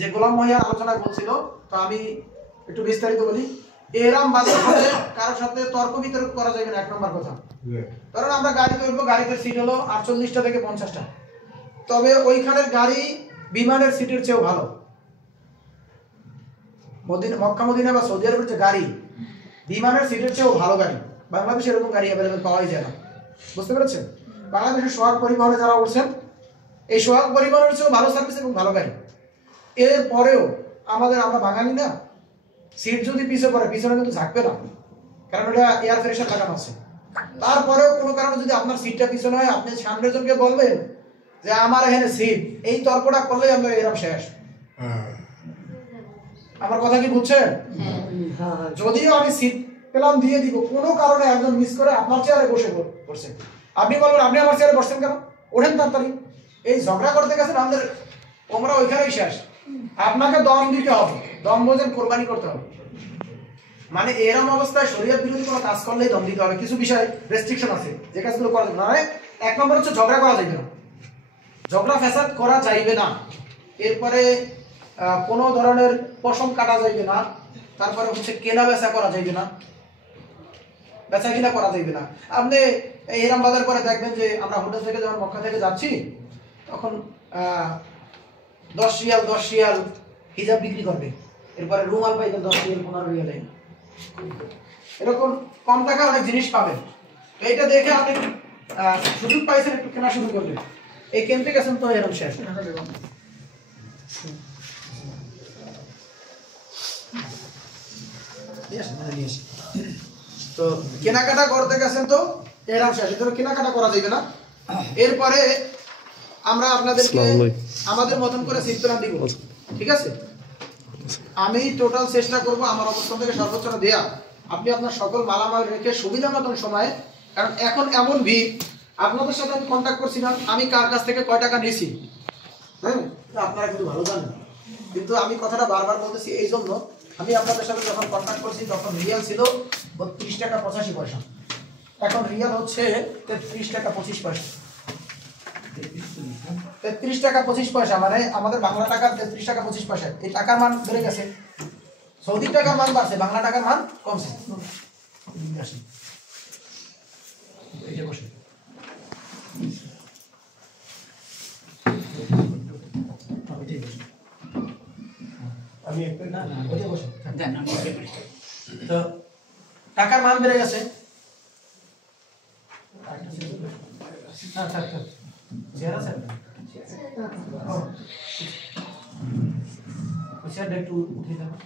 যে গোলাম মহিয়া আলোচনা করছিল, তো আমি একটু বিস্তারিত বলি। এহরাম বাঁধার পরে কারোর সাথে তর্ক বিতর্ক করা যাবে না, এক নম্বর কথা। কারণ আমরা গাড়িতে উঠবো, গাড়িতে সিট হলো 48টা থেকে 50টা, তবে ওইখানের গাড়ি বিমানের সিটের চেয়েও ভালো। মক্কা মদিনা বা সৌদি আরবের যে গাড়ি, বিমানের সিটের চেয়েও ভালো গাড়ি। বাংলাদেশে এরকম গাড়ি অ্যাভেলেবেল পাওয়াই যায় না, বুঝতে পেরেছেন? বাংলাদেশের সোহাগ পরিবহনে যারা উঠছেন, এই সোহাগ পরিবহনের চেয়েও ভালো সার্ভিস এবং ভালো গাড়ি। এরপরেও আমরা বাঙালি না, সিট যদি পিছিয়ে পড়ে পিছনে কিন্তু ঝাঁকবে না, কারণ এটা এয়ার ফ্রেশার লাগানো আছে। তারপরেও কোনো কারণে যদি আপনার সিটটা পিছনে হয়, আপনি সামনের জনকে বলবেন যে আমার এখানে সিট, এই তর্কটা করলেই আমরা এরকম শেষ। আমার কথা কি বুঝছেন? যদিও আমি সিট পেলাম দিয়ে দিব, কোনো কারণে একজন মিস করে আপনার চেয়ারে বসে পড়ছে, আপনি বলবেন আপনি আমার চেয়ারে বসছেন কেন, ওঠেন তাড়াতাড়ি। এই ঝগড়া করতে গেছেন আমাদের, ওমরা ওইখানেই শেষ। আপনাকে দম দিতে হবে, দম বোঝেন, কোরবানি করতে হবে। মানে এরকম অবস্থায় শরীয়ত বিরোধী কোনো কাজ করলেই দম দিতে হবে। কিছু বিষয় রেস্ট্রিকশন আছে যে কাজগুলো করা যাবে না। এক নম্বর হচ্ছে ঝগড়া করা যাবে না, ঝগড়া ফ্যাসাদ করা যাইবে না। এরপরে কোনো ধরনের পশম কাটা যাইবে না। তারপরে হচ্ছে কেনা বেচা করা যাইবে না, বেচা কিনা করা যাইবে না। আপনি এহরাম বাঁধার পরে দেখবেন যে আমরা হোটেল থেকে যখন মক্কা থেকে যাচ্ছি, তখন 10 রিয়াল হিজাব বিক্রি করবে, এরপরে রুমাল পাইবেন 10 রিয়াল 15 রিয়ালে, এরকম কম টাকা অনেক জিনিস পাবেন। এইটা দেখে আপনি সুযোগ পাইছেন, একটু কেনা শুরু করবেন। এই কিনতে গেছেন তো এরকম শেষ। তো কেনাকাটা করতে গেছেন তো এরকম শেষ, এর কেনাকাটা করা যাবে না। এরপরে আমরা আপনাদেরকে আমাদের মতন করে সিট প্ল্যান দিব, ঠিক আছে? আমি টোটাল চেষ্টা করব আমার অবস্থান থেকে সর্বোচ্চটা দেয়া। আপনি আপনার সকল মালামাল রেখে সুবিধা মতন সময়ে, কারণ এখন এমন ভিড়, আপনাদের সাথে আমি কন্ট্যাক্ট করছিলাম, আমি কার কাছ থেকে কয় টাকা নিয়েছি, হ্যাঁ আপনারা কিন্তু ভালো জানেন। কিন্তু আমি কথাটা বারবার বলতেছি এই জন্য, আমি আপনাদের সাথে যখন কন্ট্যাক্ট করছি তখন রিয়াল ছিল 32 টাকা 85 পয়সা, এখন রিয়াল হচ্ছে 33 টাকা 25 পয়সা। 33 টাকা 25 পয়সা মানে আমাদের বাংলা টাকা 33 টাকা 25 পয়সা। এই টাকার মান বেড়ে গেছে, সৌদি টাকার মান বাড়ছে, বাংলা টাকার মান কমছে। তো টাকার মান বেড়ে গেছে। একটু উঠে যাবে।